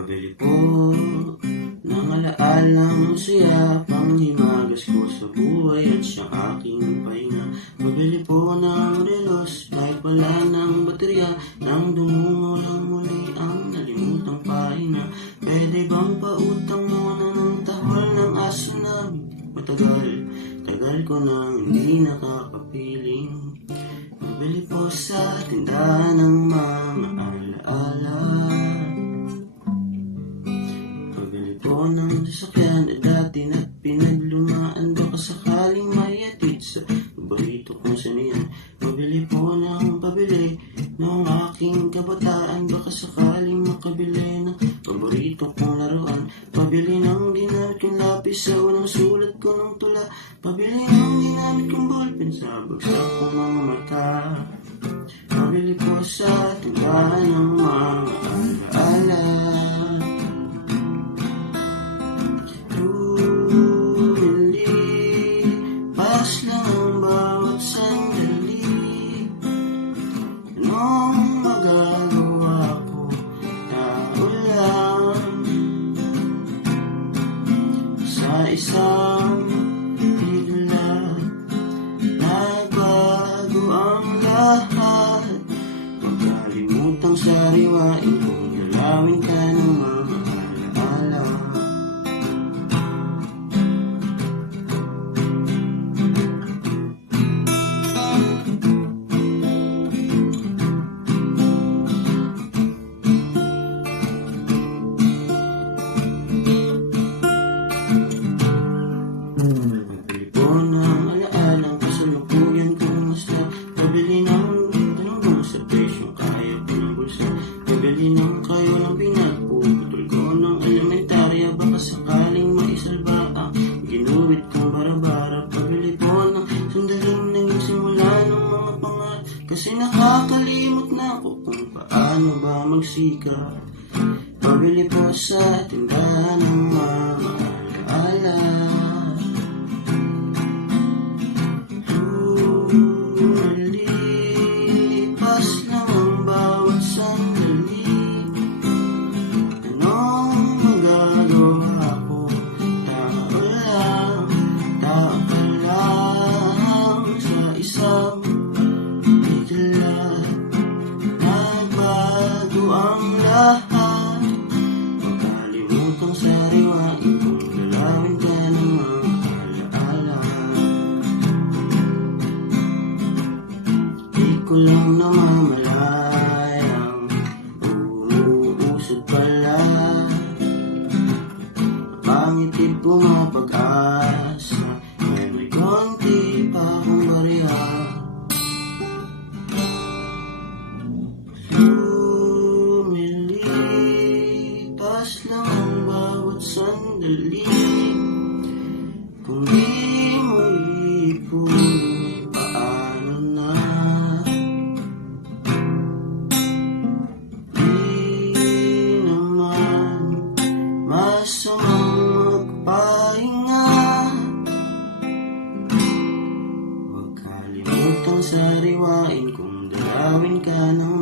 Pabili po ng alaalang masaya, panghimagas ko sa buhay at siyang aking pahinga. Pabili po ng relos kahit wala ng baterya, nang dumungaw lang muli ang nalimutang pahina. Pwede bang pautang muna ng tahol ng aso namin? Tagal ko nang hindi nakakapiling. Pabili po sa tindahan ng mga alaala. Pabili po ng sasakyan na dati na pinaglumaan, baka sakaling may atid sa paborito kong saniyan. Pabili po ng pabili ng aking kabataan, baka sakaling makabili ng paborito kong laruan. Pabili ng ginamit kong lapis sa unang sulat ko ng tula. Pabili ng ginamit kong ballpen sa bagsak ko ng mata. Pabili po sa tindahan ng mga alaala. Pas lang ang bawat sandali. Anong magagawa ko? Tao lang. Sa isang bigla, nagbago ang lahat. Makalimutang sariwain kung dalawin ka ng mga alaala. Pabili po ng alaalang kasalukuyan kong masla. Pabili ng talunggong sa presyong kaya ko ng bulsa. Pabili ng kayo ng pinagpuputol ko ng elementarya, baka sakaling maisalba ang ginuwit kong barabara. Pabili po ng sandaling naging simula ng mga pangat, kasi nakakalimot na ako kung paano ba magsikap. Pabili po sa tindahan ng mga alaala. Lumilipas lang ang bawat sandali. Anong magagawa ko? Tao ka lang sa isang bigla. Nagbago ang lahat. Makalimutang sariwain kung dalawin ka ng mga alaala. Di ko lang namamalayang umuusod pala. Pangitid pumapag-asa, may konti pa akong bariya. Lumilipas lang ang bawat sandali. Kung di mo ipon, paano na? Di naman masamang magpahinga. Huwag kalimutang sariwain kung dalawin ka ng